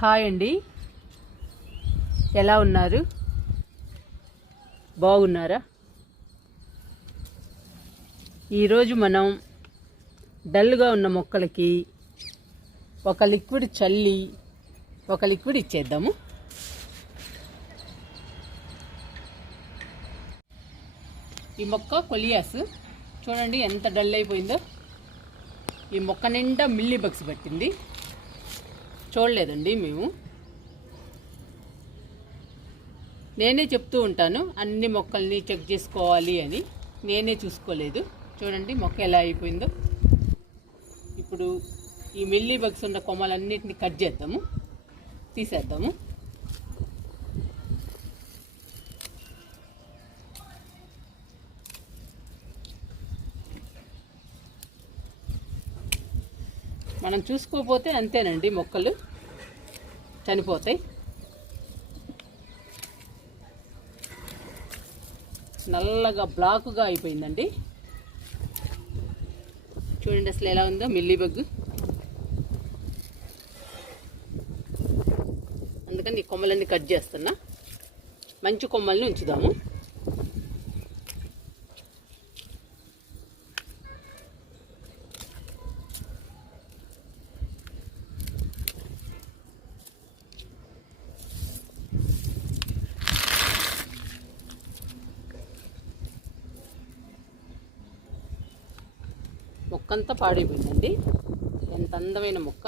Hi అండి, ఎలా ఉన్నారు? బాగున్నారా? ఈరోజు మనం డల్గా ఉన్న మొక్కలకి ఒక లిక్విడ్ చల్లి ఒక లిక్విడ్ ఇచ్చేద్దాము. ఈ మొక్క కొలియాస్ చూడండి ఎంత డల్ అయిపోయిందో. ఈ మొక్క నిండా మిల్లీ బగ్స్ పట్టింది. చూడలేదండి మేము. నేనే చెప్తూ ఉంటాను అన్ని మొక్కల్ని చెక్ చేసుకోవాలి అని, నేనే చూసుకోలేదు. చూడండి మొక్క ఎలా అయిపోయిందో. ఇప్పుడు ఈ మిల్లీ బగ్స్ ఉన్న కొమ్మలన్నిటిని కట్ చేద్దాము, తీసేద్దాము. మనం చూసుకోకపోతే అంతేనండి, మొక్కలు చనిపోతాయి. నల్లగా బ్లాక్గా అయిపోయిందండి. చూడండి అసలు ఎలా ఉందో మిల్లీ బగ్. అందుకని ఈ కొమ్మలన్నీ కట్ చేస్తున్నా. మంచి కొమ్మల్ని ఉంచుదాము. మొక్క అంతా పాడైపోయిందండి. ఎంత అందమైన మొక్క.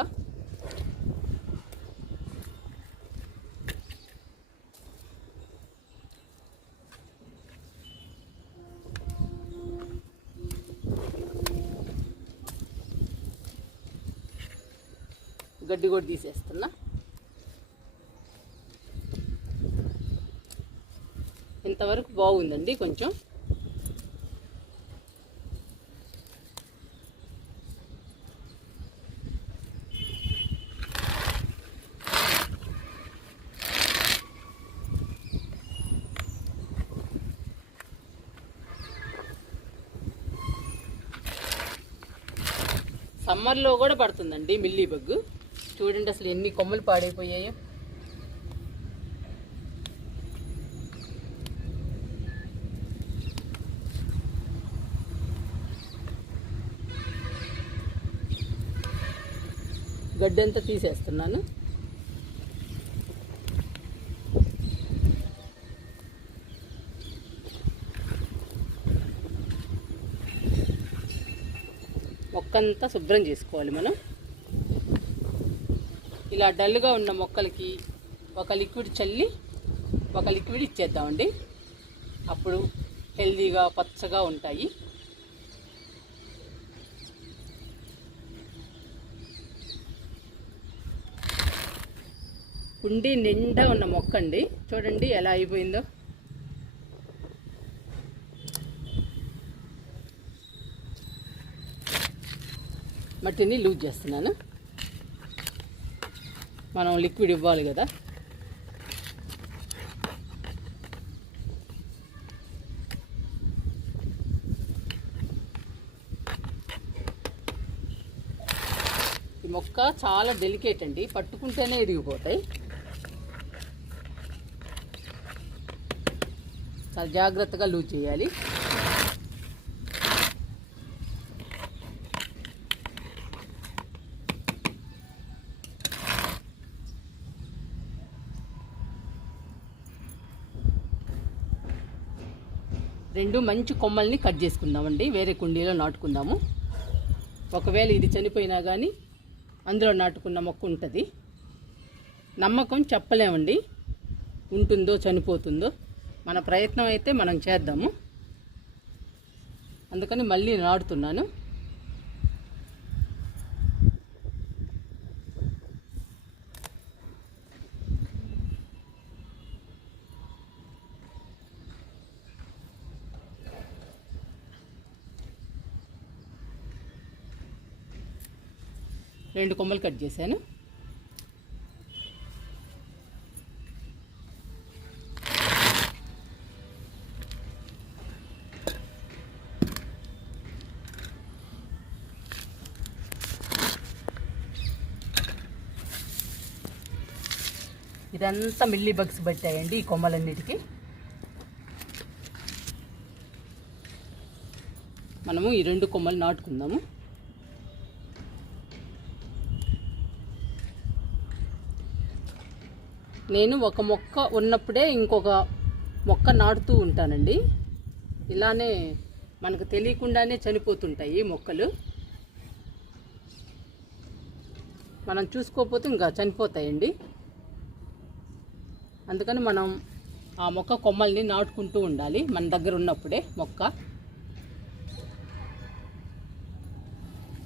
గడ్డి కూడా తీసేస్తున్నా. ఇంతవరకు బాగుందండి. కొంచెం సమ్మర్లో కూడా పడుతుందండి మిల్లీ బగ్. చూడండి అసలు ఎన్ని కొమ్మలు పాడైపోయాయో. గడ్డి అంతా తీసేస్తున్నాను. మొక్కంతా శుభ్రం చేసుకోవాలి మనం. ఇలా డల్గా ఉన్న మొక్కలకి ఒక లిక్విడ్ చల్లి ఒక లిక్విడ్ ఇచ్చేద్దామండి. అప్పుడు హెల్దీగా పచ్చగా ఉంటాయి. కుండీ నిండా ఉన్న మొక్క అండి. చూడండి ఎలా అయిపోయిందో. మట్టిని లూజ్ చేస్తున్నాను. మనం లిక్విడ్ ఇవ్వాలి కదా. ఈ మొక్క చాలా డెలికేట్ అండి, పట్టుకుంటేనే ఇరిగిపోతాయి. చాలా జాగ్రత్తగా లూజ్ చేయాలి. రెండు మంచి కొమ్మల్ని కట్ చేసుకుందామండి. వేరే కుండీలో నాటుకుందాము. ఒకవేళ ఇది చనిపోయినా కానీ అందులో నాటుకున్న మొక్క ఉంటుంది. నమ్మకం చెప్పలేమండి, ఉంటుందో చనిపోతుందో. మన ప్రయత్నం అయితే మనం చేద్దాము. అందుకని మళ్ళీ నాటుతున్నాను. రెండు కొమ్మలు కట్ చేశాను. ఇదంతా మిల్లీ బగ్స్ పట్టాయండి ఈ కొమ్మలన్నిటికీ. మనము ఈ 2 కొమ్మలు నాటుకుందాము. నేను ఒక మొక్క ఉన్నప్పుడే ఇంకొక మొక్క నాటుతూ ఉంటానండి. ఇలానే మనకు తెలియకుండానే చనిపోతుంటాయి మొక్కలు. మనం చూసుకోకపోతే ఇంకా చనిపోతాయండి. అందుకని మనం ఆ మొక్క కొమ్మల్ని నాటుకుంటూ ఉండాలి మన దగ్గర ఉన్నప్పుడే మొక్క.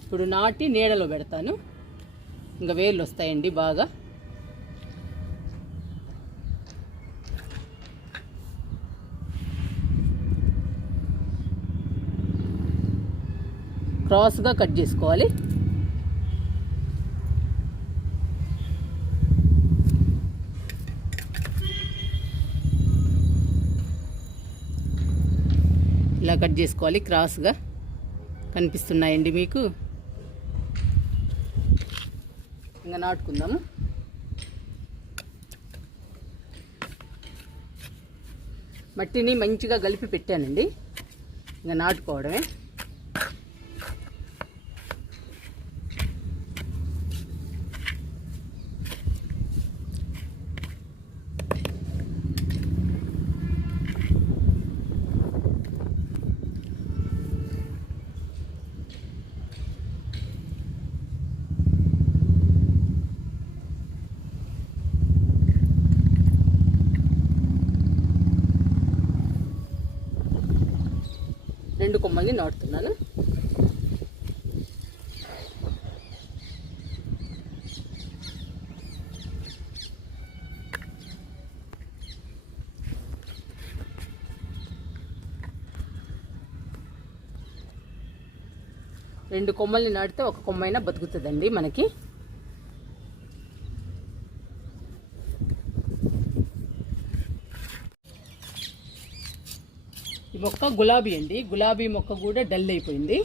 ఇప్పుడు నాటి నీడలో పెడతాను, ఇంకా వేర్లు వస్తాయండి బాగా. క్రాస్గా కట్ చేసుకోవాలి. ఇలా కట్ చేసుకోవాలి, క్రాస్గా కనిపిస్తున్నాయండి మీకు. ఇంకా నాటుకుందాము. మట్టిని మంచిగా కలిపి పెట్టానండి, ఇంకా నాటుకోవడమే. రెండు కొమ్మల్ని నాటుతున్నాను. రెండు కొమ్మల్ని నాటితే ఒక కొమ్మైనా బతుకుతుందండి మనకి. ఈ మొక్క గులాబీ అండి. గులాబీ మొక్క కూడా డల్ అయిపోయింది.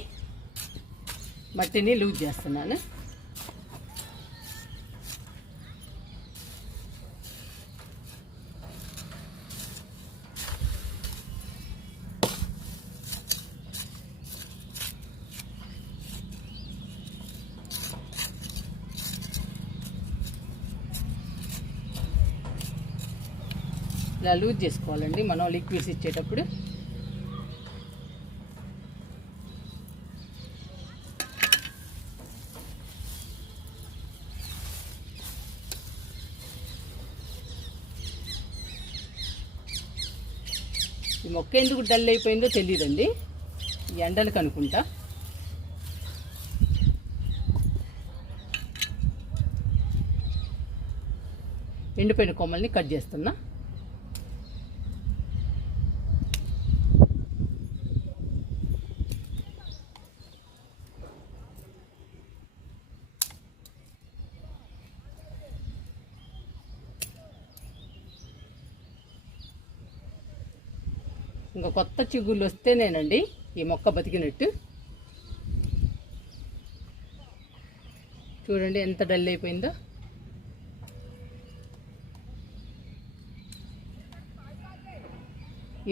మట్టిని లూజ్ చేస్తున్నాను. ఇలా లూజ్ చేసుకోవాలండి మనం లిక్విడ్స్ ఇచ్చేటప్పుడు. ఈ మొక్క ఎందుకు డల్ అయిపోయిందో తెలియదండి, ఈ ఎండలకు అనుకుంటా. ఎండిపోయిన కొమ్మల్ని కట్ చేస్తున్నా. ఇంకా కొత్త చిగుళ్ళు వస్తేనేనండి ఈ మొక్క బతికినట్టు. చూడండి ఎంత డల్ అయిపోయిందో.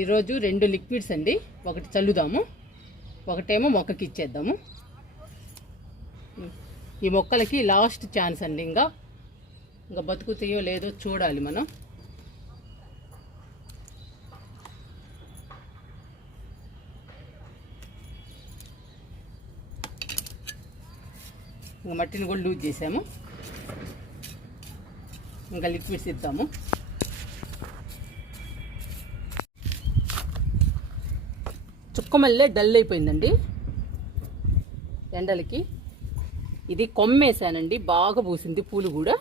ఈరోజు 2 లిక్విడ్స్ అండి, ఒకటి చల్లుదాము, ఒకటేమో మొక్కకి ఇచ్చేద్దాము. ఈ మొక్కలకి లాస్ట్ ఛాన్స్ అండి, ఇంకా బతుకుతాయో లేదో చూడాలి మనం. ఇంకా మట్టిని కూడా లూజ్ చేసాము, ఇంకా లిక్విడ్స్ ఇద్దాము. చుక్కమల్లె డల్ అయిపోయిందండి ఎండలకి. ఇది కొమ్మేసానండి, బాగా పూసింది పూలు కూడా.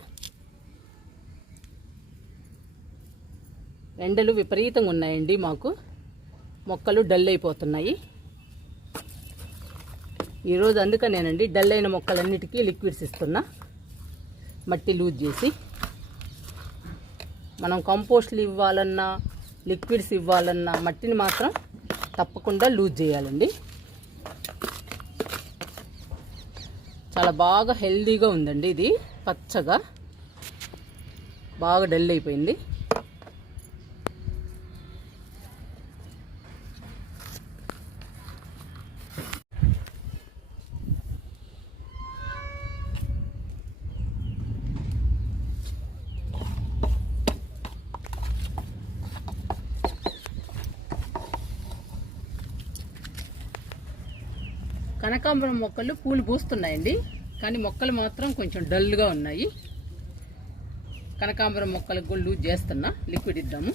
ఎండలు విపరీతంగా ఉన్నాయండి మాకు, మొక్కలు డల్ అయిపోతున్నాయి ఈరోజు. అందుకనేనండి డల్ అయిన మొక్కలన్నిటికీ లిక్విడ్స్ ఇస్తున్నా, మట్టి లూజ్ చేసి. మనం కంపోస్ట్లు ఇవ్వాలన్నా లిక్విడ్స్ ఇవ్వాలన్నా మట్టిని మాత్రం తప్పకుండా లూజ్ చేయాలండి. చాలా బాగా హెల్దీగా ఉందండి ఇది, పచ్చగా. బాగా డల్ అయిపోయింది. కనకాంబరం మొక్కలు పూలు పూస్తున్నాయండి, కానీ మొక్కలు మాత్రం కొంచెం డల్గా ఉన్నాయి. కనకాంబరం మొక్కలకు కూడా లూజ్ చేస్తున్నా, లిక్విడ్ ఇద్దాము.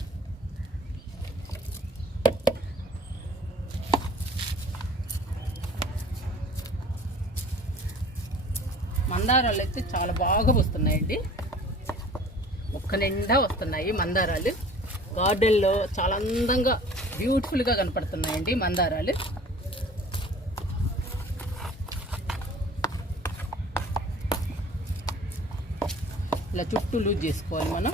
మందారాలు అయితే చాలా బాగా వస్తున్నాయండి, మొక్క నిండా వస్తున్నాయి మందారాలు. గార్డెన్లో చాలా అందంగా బ్యూటిఫుల్గా కనపడుతున్నాయండి మందారాలు. ఇలా చుట్టూ లూజ్ చేసుకోవాలి మనం.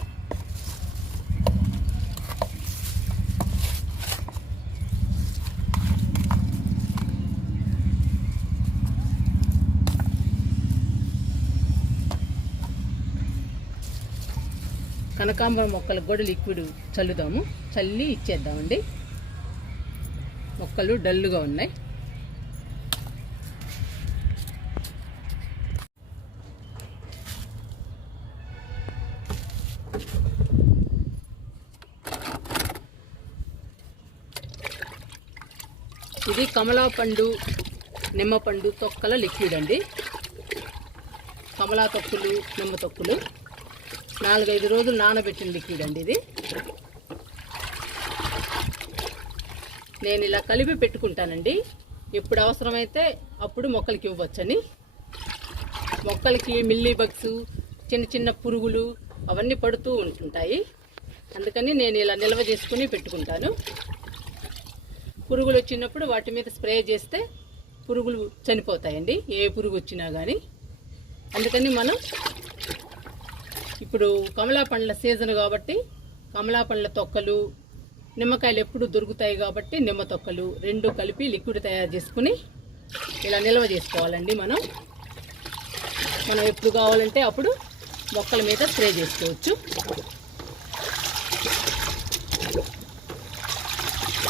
కనకాంబరం మొక్కలకు కూడా లిక్విడ్ చల్లుదాము, చల్లి ఇచ్చేద్దామండి. మొక్కలు డల్లుగా ఉన్నాయి. ఇది కమలాపండు నిమ్మపండు తొక్కల లిక్విడ్ అండి. కమలా తొక్కులు నిమ్మ తొక్కులు 4-5 రోజులు నానబెట్టిన లిక్విడ్ అండి ఇది. నేను ఇలా కలిపి పెట్టుకుంటానండి, ఎప్పుడు అవసరమైతే అప్పుడు మొక్కలకి ఇవ్వచ్చని. మొక్కలకి మిల్లీ బగ్స్, చిన్న చిన్న పురుగులు అవన్నీ పడుతూ ఉంటుంటాయి, అందుకని నేను ఇలా నిల్వ చేసుకుని పెట్టుకుంటాను. పురుగులు వచ్చినప్పుడు వాటి మీద స్ప్రే చేస్తే పురుగులు చనిపోతాయండి, ఏ పురుగు వచ్చినా కానీ. అందుకని మనం ఇప్పుడు కమలా పండ్ల సీజన్ కాబట్టి కమలా పండ్ల తొక్కలు, నిమ్మకాయలు ఎప్పుడు దొరుకుతాయి కాబట్టి నిమ్మ తొక్కలు 2 కలిపి లిక్విడ్ తయారు చేసుకుని ఇలా నిల్వ చేసుకోవాలండి. మనం ఎప్పుడు కావాలంటే అప్పుడు మొక్కల మీద స్ప్రే చేసుకోవచ్చు.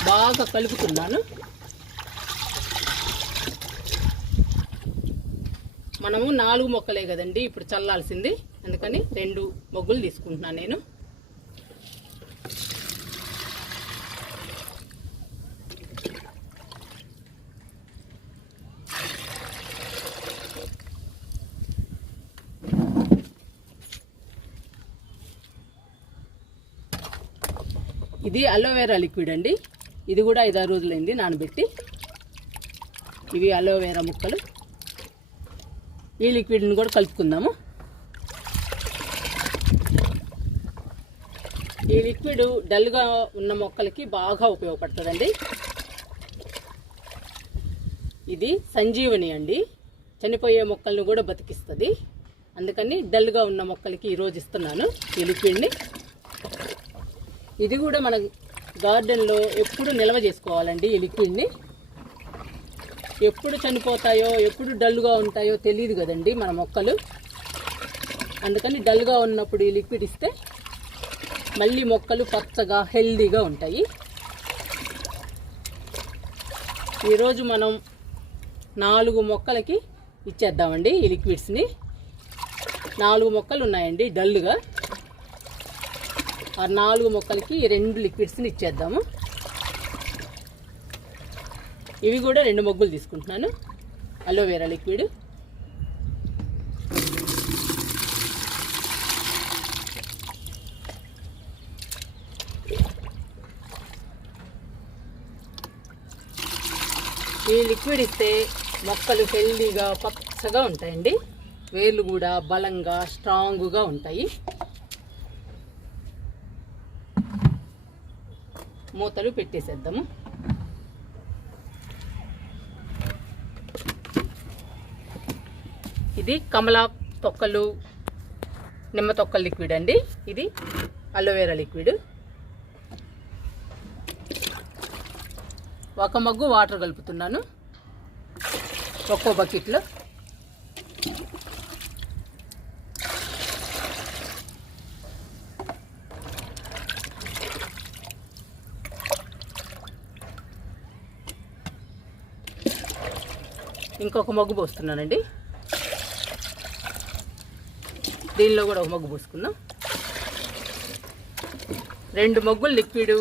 బాగా కలుపుతున్నాను. మనము 4 మొక్కలే కదండి ఇప్పుడు చల్లాల్సింది, అందుకని 2 మొగ్గులు తీసుకుంటున్నాను నేను. ఇది అలోవెరా లిక్విడ్ అండి, ఇది కూడా 5-6 రోజులైంది నానబెట్టి. ఇవి అలోవెరా ముక్కలు. ఈ లిక్విడ్ని కూడా కలుపుకుందాము. ఈ లిక్విడ్ డల్గా ఉన్న మొక్కలకి బాగా ఉపయోగపడుతుందండి. ఇది సంజీవని అండి, చనిపోయే మొక్కలను కూడా బతికిస్తుంది. అందుకని డల్గా ఉన్న మొక్కలకి ఈరోజు ఇస్తున్నాను ఈ లిక్విడ్ని. ఇది కూడా మన గార్డెన్లో ఎప్పుడు నిల్వ చేసుకోవాలండి ఈ లిక్విడ్ని. ఎప్పుడు చనిపోతాయో ఎప్పుడు డల్గా ఉంటాయో తెలియదు కదండి మన మొక్కలు, అందుకని డల్గా ఉన్నప్పుడు ఈ లిక్విడ్ ఇస్తే మళ్ళీ మొక్కలు పచ్చగా హెల్దీగా ఉంటాయి. ఈరోజు మనం 4 మొక్కలకి ఇచ్చేద్దామండి ఈ లిక్విడ్స్ని. 4 మొక్కలు ఉన్నాయండి డల్గా, ఆ 4 మొక్కలకి 2 లిక్విడ్స్ని ఇచ్చేద్దాము. ఇవి కూడా 2 మొగ్గులు తీసుకుంటున్నాను అలోవెరా లిక్విడ్. ఈ లిక్విడ్ ఇస్తే మొక్కలు హెల్దీగా పచ్చగా ఉంటాయండి, వేర్లు కూడా బలంగా స్ట్రాంగ్గా ఉంటాయి. మూతలు పెట్టేసేద్దాము. ఇది కమలా తొక్కలు నిమ్మ తొక్కల లిక్విడ్ అండి, ఇది అలోవెరా లిక్విడ్. 1 మగ్గు వాటర్ కలుపుతున్నాను ఒక్కో బకెట్లో. ఇంకొక మగ్గు పోస్తున్నానండి. దీనిలో కూడా ఒక మగ్గు పోసుకుందాం. 2 మగ్గులు లిక్విడ్,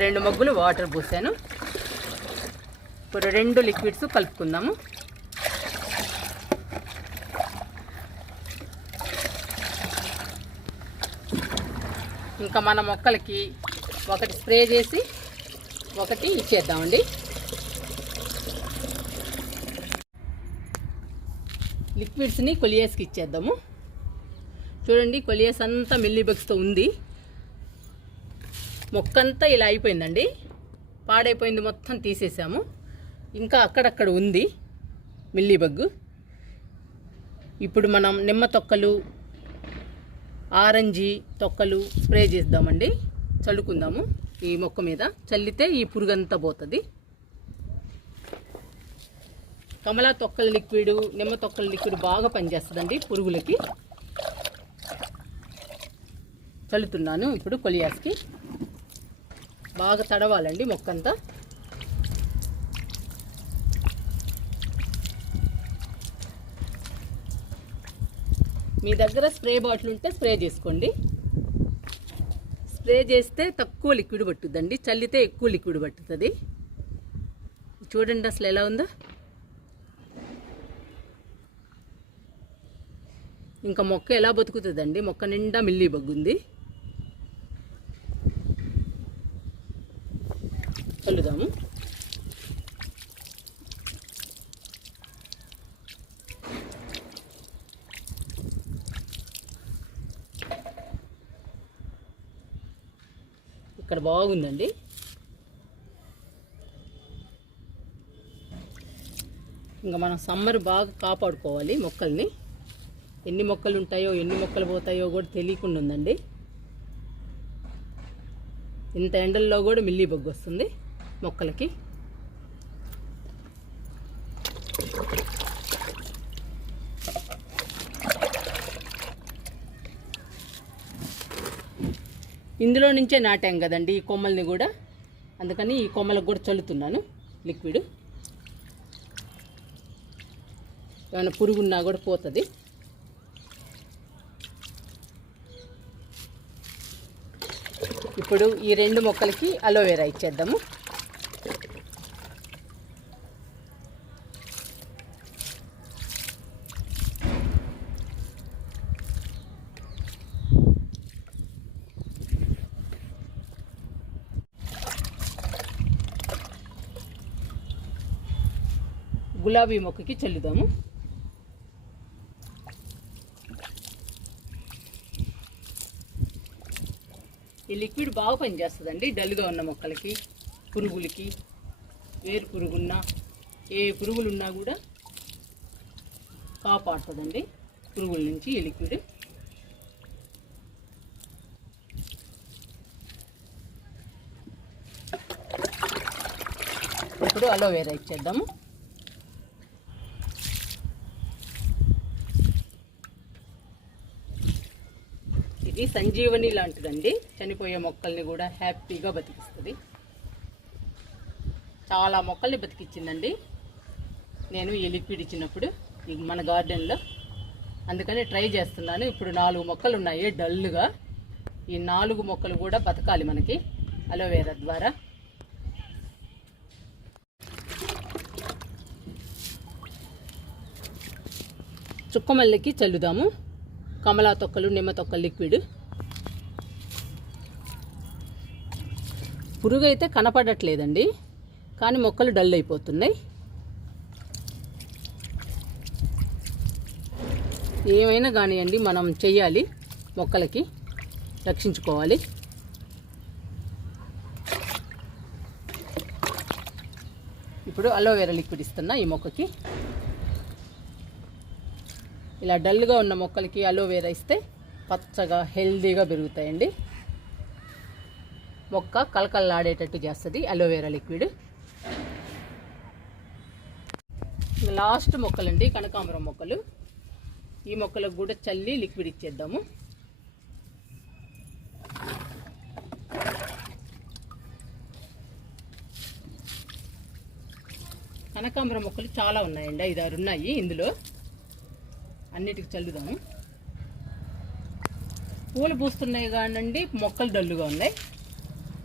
2 మగ్గులు వాటర్ పోసాను. ఇప్పుడు 2 లిక్విడ్స్ కలుపుకుందాము. ఇంకా మన మొక్కలకి ఒకటి స్ప్రే చేసి ఒకటి ఇచ్చేద్దామండి. లిక్విడ్స్ని కొలియాస్కి ఇచ్చేద్దాము. చూడండి, కొలియాస్ అంతా మిల్లీబగ్స్తో ఉంది. మొక్కంతా ఇలా అయిపోయిందండి, పాడైపోయింది, మొత్తం తీసేసాము. ఇంకా అక్కడక్కడ ఉంది మిల్లీబగ్. ఇప్పుడు మనం నిమ్మ తొక్కలు, ఆరెంజీ తొక్కలు స్ప్రే చేద్దామండి. చల్లుకుందాము ఈ మొక్క మీద. చల్లితే ఈ పురుగంతా పోతుంది. కమలా తొక్కల లిక్విడ్, నిమ్మ తొక్కల లిక్విడ్ బాగా పనిచేస్తుందండి పురుగులకి. చల్లుతున్నాను ఇప్పుడు కొలియాస్కి. బాగా తడవాలండి మొక్కంతా. మీ దగ్గర స్ప్రే బాటిల్ ఉంటే స్ప్రే చేసుకోండి. స్ప్రే చేస్తే తక్కువ లిక్విడ్ పట్టుద్దండి, చల్లితే ఎక్కువ లిక్విడ్ పట్టుతుంది. చూడండి అసలు ఎలా ఉందో. ఇంకా మొక్క ఎలా బతుకుతుందండి, మొక్క నిండా మిల్లీ బగ్గుంది. చల్లుదాము. ఇక్కడ బాగుందండి. ఇంకా మనం సమ్మర్ బాగా కాపాడుకోవాలి మొక్కల్ని. ఎన్ని మొక్కలు ఉంటాయో, ఎన్ని మొక్కలు పోతాయో కూడా తెలియకుండా ఉందండి. ఇంత ఎండల్లో కూడా మిల్లీ బగ్ వస్తుంది మొక్కలకి. ఇందులో నుంచే నాటాం కదండి ఈ కొమ్మల్ని కూడా, అందుకని ఈ కొమ్మలకు కూడా చల్లుతున్నాను లిక్విడ్. ఏమైనా పురుగున్నా కూడా పోతుంది. ఇప్పుడు ఈ 2 మొక్కలకి అలోవెరా ఇచ్చేద్దాము. గులాబీ మొక్కకి చల్లుదాము. ఈ లిక్విడ్ బాగా పనిచేస్తుందండి డల్గా ఉన్న మొక్కలకి, పురుగులకి. వేరు పురుగున్నా, ఏ పురుగులున్నా కూడా కాపాడుతుందండి పురుగుల నుంచి ఈ లిక్విడ్. ఇప్పుడు అలోవెరా ఇచ్చేద్దాము. ఇది సంజీవని లాంటిదండి, చనిపోయే మొక్కల్ని కూడా హ్యాపీగా బతికిస్తుంది. చాలా మొక్కల్ని బతికిచ్చిందండి నేను ఈ లిక్విడ్ ఇచ్చినప్పుడు మన గార్డెన్లో. అందుకని ట్రై చేస్తున్నాను. ఇప్పుడు 4 మొక్కలు ఉన్నాయి డల్గా. ఈ 4 మొక్కలు కూడా బతకాలి మనకి అలోవెరా ద్వారా. చుక్కమల్లికి చల్లుదాము కమలా తొక్కలు, నిమ్మ తొక్కల లిక్విడ్. పురుగు అయితే కనపడట్లేదండి, కానీ మొక్కలు డల్ అయిపోతున్నాయి. ఏమైనా కానివ్వండి మనం చెయ్యాలి, మొక్కలకి రక్షించుకోవాలి. ఇప్పుడు అలోవెరా లిక్విడ్ ఇస్తున్నా ఈ మొక్కకి. ఇలా డల్గా ఉన్న మొక్కలకి అలోవెరా ఇస్తే పచ్చగా హెల్దీగా పెరుగుతాయండి. మొక్క కలకలలాడేటట్టు చేస్తుంది అలోవెరా లిక్విడ్. లాస్ట్ మొక్కలండి కనకాంబరం మొక్కలు. ఈ మొక్కలకు కూడా చల్లి లిక్విడ్ ఇచ్చేద్దాము. కనకాంబరం మొక్కలు చాలా ఉన్నాయండి, 5-6 ఉన్నాయి. ఇందులో అన్నిటికి చల్లుదాము. పూలు పూస్తున్నాయి కానండి, మొక్కలు డల్లుగా ఉన్నాయి,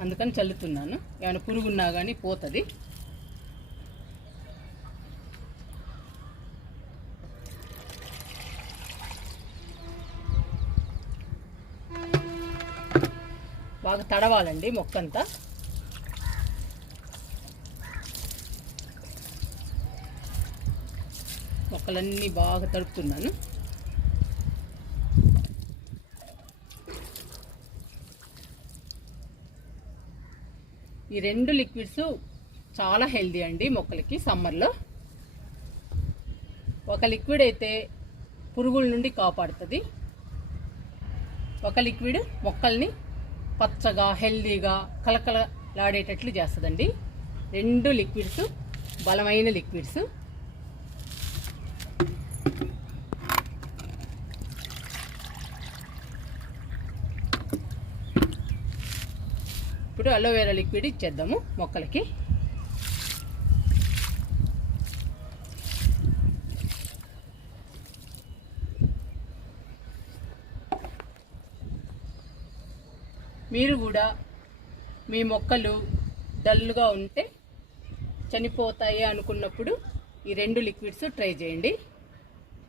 అందుకని చల్లుతున్నాను. ఏమైనా పురుగున్నా కానీ పోతుంది. బాగా తడవాలండి మొక్కంతా. మొక్కలన్నీ బాగా తడుపుతున్నాను. ఈ 2 లిక్విడ్స్ చాలా హెల్దీ అండి మొక్కలకి సమ్మర్లో. ఒక లిక్విడ్ అయితే పురుగుల నుండి కాపాడుతుంది, ఒక లిక్విడ్ మొక్కల్ని పచ్చగా హెల్దీగా కలకలలాడేటట్లు చేస్తుందండి. 2 లిక్విడ్స్ బలమైన లిక్విడ్స్. ఇప్పుడు అలోవెరా లిక్విడ్ ఇచ్చేద్దాము మొక్కలకి. మీరు కూడా మీ మొక్కలు డల్గా ఉంటే చనిపోతాయి అనుకున్నప్పుడు ఈ 2 లిక్విడ్స్ ట్రై చేయండి.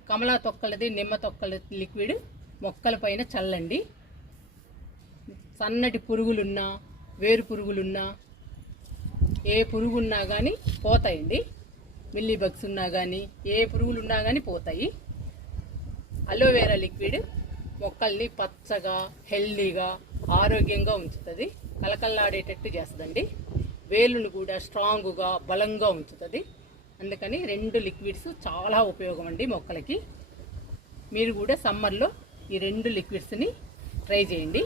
కమలా తొక్కలది, నిమ్మ తొక్కల లిక్విడ్ మొక్కల పైన చల్లండి. సన్నటి పురుగులున్నా, వేరు పురుగులున్నా, ఏ పురుగున్నా కానీ పోతాయండి. మిల్లీ బగ్స్ ఉన్నా కానీ, ఏ పురుగులు ఉన్నా కానీ పోతాయి. అలోవెరా లిక్విడ్ మొక్కల్ని పచ్చగా హెల్దీగా ఆరోగ్యంగా ఉంచుతుంది, కలకల్లాడేటట్టు చేస్తుందండి. వేలును కూడా స్ట్రాంగ్గా బలంగా ఉంచుతుంది. అందుకని 2 లిక్విడ్స్ చాలా ఉపయోగం అండి మొక్కలకి. మీరు కూడా సమ్మర్లో ఈ 2 లిక్విడ్స్ని ట్రై చేయండి.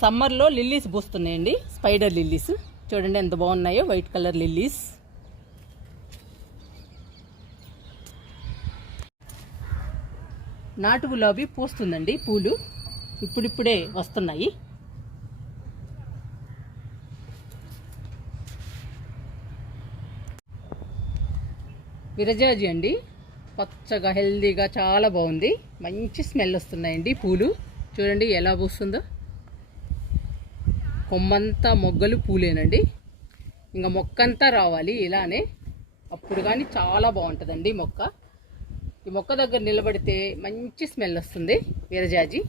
సమ్మర్లో లిల్లీస్ పూస్తున్నాయండి, స్పైడర్ లిల్లీస్. చూడండి ఎంత బాగున్నాయో, వైట్ కలర్ లిల్లీస్. నాటు గులాబీ పూస్తుందండి, పూలు ఇప్పుడిప్పుడే వస్తున్నాయి. విరజాజి అండి, పచ్చగా హెల్దీగా చాలా బాగుంది. మంచి స్మెల్ వస్తున్నాయండి పూలు. చూడండి ఎలా పూస్తుందో. కొమ్మంతా మొగ్గలు పూలేనండి. ఇంకా మొక్కంతా రావాలి ఇలానే, అప్పుడు కానీ చాలా బాగుంటుందండి మొక్క. ఈ మొక్క దగ్గర నిలబడితే మంచి స్మెల్ వస్తుంది విరజాజి.